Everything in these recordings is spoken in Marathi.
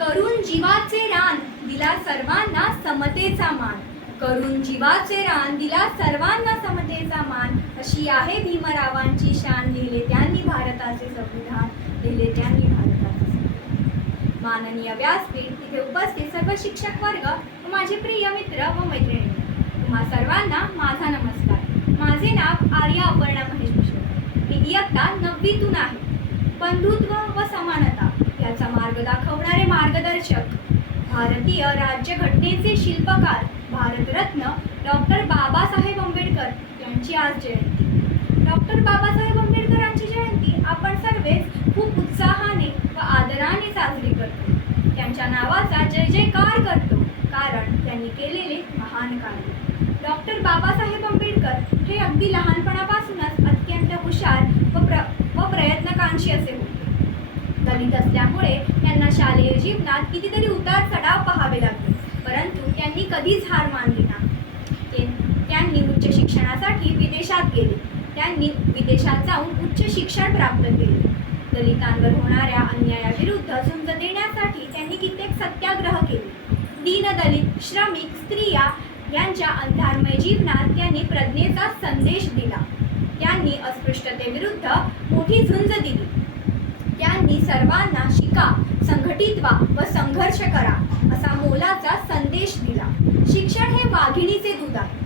करून जीवाचे रान दिला सर्वांना समतेचा मान. करून जीवाचे रान दिला सर्वांना समतेचा मान. अशी आहे भीमरावांची शान. लिहिले त्यांनी भारताचे संविधान. लिहिले त्यांनी भारताचे संविधान. माननीय व्यासपीठ, इथे उपस्थित सर्व शिक्षक वर्ग व माझे प्रिय मित्र व मैत्रिणी, तुम्हा सर्वांना माझा नमस्कार. माझे नाव आर्या अपर्णा महेश मिश्र. मी इयत्ता 9वीतून आहे. बंधुत्व व समानता याचा मार्ग दाखवणारे मार्गदर्शक, भारतीय राज्यघटनेचे शिल्पकार, भारतरत्न डॉक्टर बाबासाहेब आंबेडकर यांची आज जयंती. डॉक्टर बाबासाहेब आंबेडकरांची जयंती आपण सर्वच खूप उत्साहाने व आदराने साजरी करतो. त्यांच्या नावाचा जय जयकार करतो, कारण त्यांनी केलेले महान कार्य. डॉक्टर बाबासाहेब आंबेडकर हे अगदी लहानपणापासूनच अत्यंत हुशार व प्रयत्नकांक्षी असे होते. दलित असल्यामुळे त्यांना शालेय जीवनात कितीतरी उतार चढाव पाहावे लागले, परंतु त्यांनी कधीच हार मानली नाही. त्यांनी उच्च शिक्षणासाठी विदेशात गेले. त्यांनी विदेशात जाऊन उच्च शिक्षण प्राप्त केले. दलितांवर होणाऱ्या अन्यायाविरुद्ध झुंज देण्यासाठी त्यांनी कित्येक सत्याग्रह केले. दीनदलित, श्रमिक, स्त्रिया यांच्या अंधारमय जीवनात त्यांनी प्रज्ञेचा संदेश दिला. त्यांनी अस्पृश्यतेविरुद्ध मोठी झुंज दिली. त्यांनी सर्वांना शिका, संघटित व्हा व संघर्ष करा असा मोलाचा संदेश दिला. शिक्षण हे वाघिणीचे दूध आहे.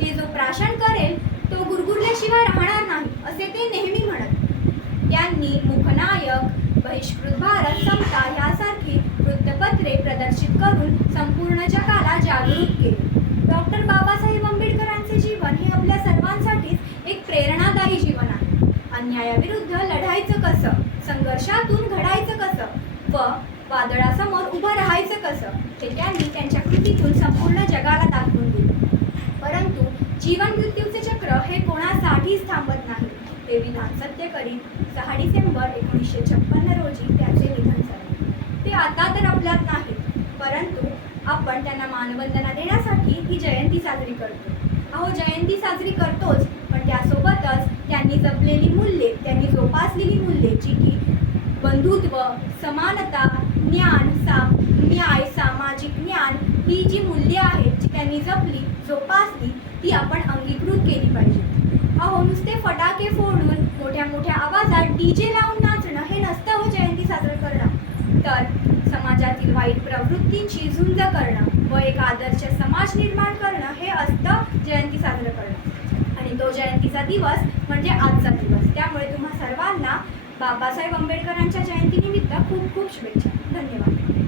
ते जो प्राशन करेल तो गुरगुरल्याशिवाय राहणार नाही, असे ते नेहमी म्हणत. त्यांनी मुखनायक, बहिष्कृत भारत, समता यासारखी वृत्तपत्रे प्रदर्शित करून संपूर्ण जगाला जागृत केले. डॉक्टर बाबासाहेब आंबेडकरांचे जीवन हे आपल्या सर्वांसाठीच एक प्रेरणादायी जीवन आहे. अन्यायाविरुद्ध लढायचं कसं, संघर्षातून घडायचं कसं व वादळासमोर उभं राहायचं कसं, हे त्यांनी त्यांच्या कृतीतून संपूर्ण जगाला दाखवून दिले. परंतु जीवन मृत्यूचे चक्र हे कोणासाठीच थांबत नाही. हे विधान सत्य करीत 6 डिसेंबर 1956 रोजी त्याचे निधन झाले. ते आता तर आपल्यात नाहीत, परंतु आपण त्यांना मानवंदना देण्यासाठी ही जयंती साजरी करतो. जयंती साजरी करतोच, पण त्यासोबतच त्यांनी जपलेली मूल्ये, त्यांनी जोपासलेली मूल्ये, जी की बंधुत्व, समानता, न्याय, सामाजिक ज्ञान, ही जी मूल्ये आहेत, जी त्यांनी जपली, जोपासली, ती आपण अंगीकृत केली पाहिजे. नुसते फटाके फोडून मोठ्या मोठ्या आवाजात डीजे लावून नाचणं हे नसतं जयंती साजरी करणं. तर समाजातील वाईट प्रवृत्तींची झुंज करणं व एक आदर्श समाज निर्माण करणं हे असतं जयंती साजरं करणं. आणि तो जयंतीचा दिवस म्हणजे आजचा दिवस. त्यामुळे तुम्हा सर्वांना बाबासाहेब आंबेडकरांच्या जयंतीनिमित्त खूप खूप शुभेच्छा. धन्यवाद.